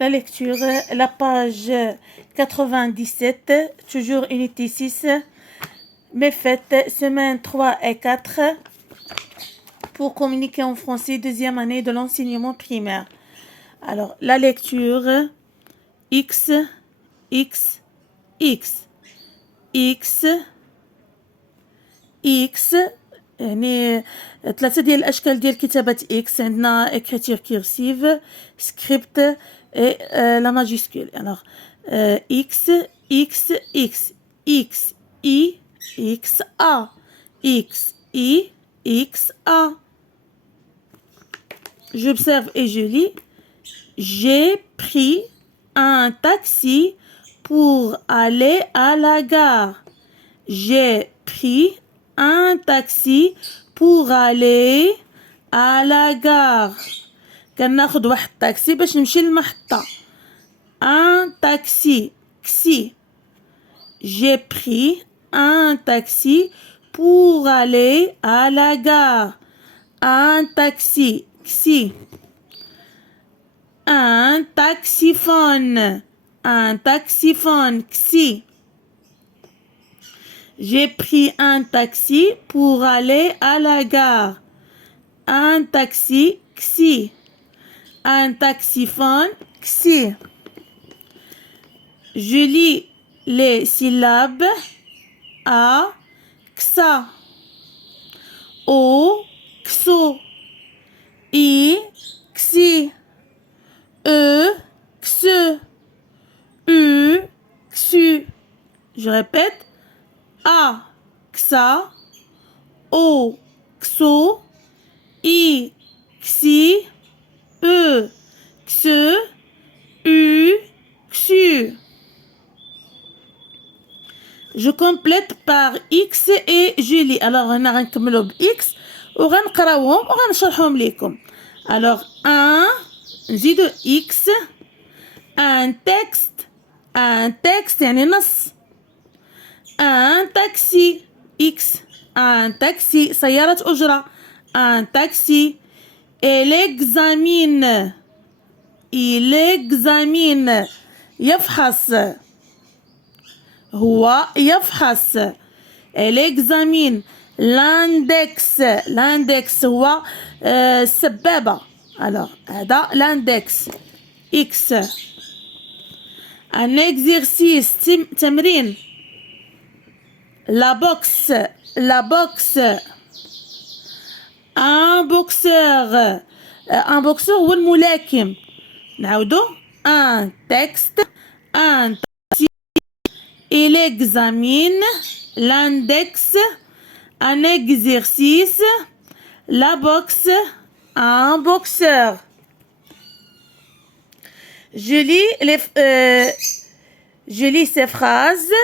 La lecture, la page 97, toujours unité 6, mes fêtes, semaine 3 et 4, pour communiquer en français, deuxième année de l'enseignement primaire. Alors, la lecture, X, X, X, X, X، يعني ثلاثة ديال الأشكال ديال كتابة إكس. عندنا إكريتير كيرسيف، سكريبت، لا ماجيسكول. alors X X X X I X A X I X A. J'observe et je lis. J'ai pris un taxi pour aller à la gare. J'ai pris un taxi pour aller à la gare. كناخد واحد الطاكسي باش نمشي للمحطة. Un taxi, xi. J'ai pris un taxi pour aller à la gare. Un taxi, xi. Un taxiphone. Un taxiphone, xi. J'ai pris un taxi pour aller à la gare. Un taxi, xi. Un taxiphone, xi. Je lis les syllabes A, xa. O, xo. I, xi. E, xe. U, xu. Je répète. A, xa. O, xo. I, xi. E, xe. U, xu. Je complète par X et je lis. Alors, هنا غنكملو ب X وغنقراوهم وغنشرحهم ليكم. Alors, 1 نزيدو X. Un texte يعني نص. Un taxi X. Un taxi سيارة أجرة. Un taxi. Il examine يفحص. هو يفحص. Il examine. l'index هو السبابة. alors هذا l'index X. un exercice تمرين. la boxe un boxeur هو الملاكم. نعاودو. un texte. un il examine. l'index. un exercice. la boxe. un boxeur. Je lis ces phrases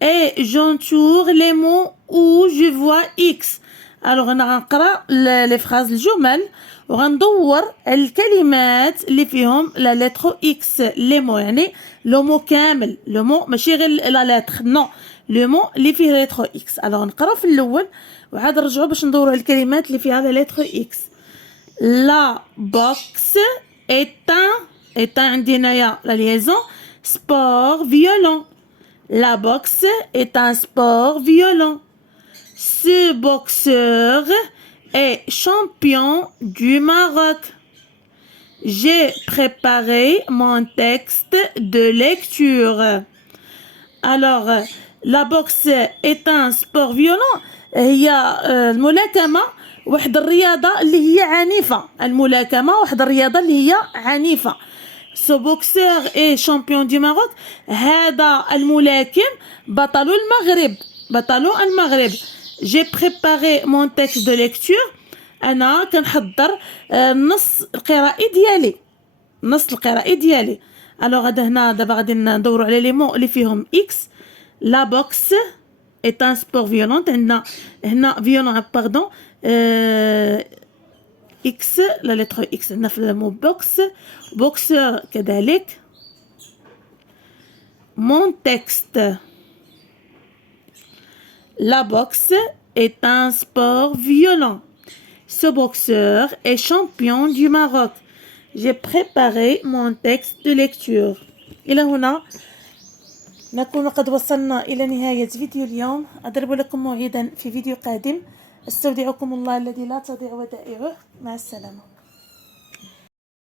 et j'entoure les mots où je vois X. alors انا غنقرا لي فراز الجمل وغندور الكلمات اللي فيهم لا لتر اكس. لي مو يعني لو مو كامل. لو مو ماشي غير لا لتر، نو، لو مو اللي فيه لتر اكس. alors نقراو في الاول وعاد نرجعوا باش ندوروا الكلمات اللي فيها لا لتر اكس. لا بوكس est عندنا la liaison sport violent. La boxe est un sport violent. Ce boxeur est champion du Maroc. J'ai préparé mon texte de lecture. Alors, la boxe est un sport violent. هي الملاكمة واحد الرياضة اللي هي عنيفة. الملاكمة واحد الرياضة اللي هي عنيفة. Ce boxeur est champion du Maroc. هذا الملاكم بطل المغرب. J'ai préparé mon texte de lecture. أنا كنحضر نص القراءة ديالي. alors هنا دابا غادي ندورو على لي مو اللي فيهم X. la boxe est un sport violent. هنا violent pardon. X la lettre X هنا في المو بوكس. boxeur كذلك. mon texte. La boxe est un sport violent. Ce boxeur est champion du Maroc. j'ai préparé mon texte de lecture. إلى هنا نكون قد وصلنا إلى نهاية فيديو اليوم. أضرب لكم موعدا في فيديو قادم. استودعكم الله الذي لا تضيع ودائعه. مع السلامة.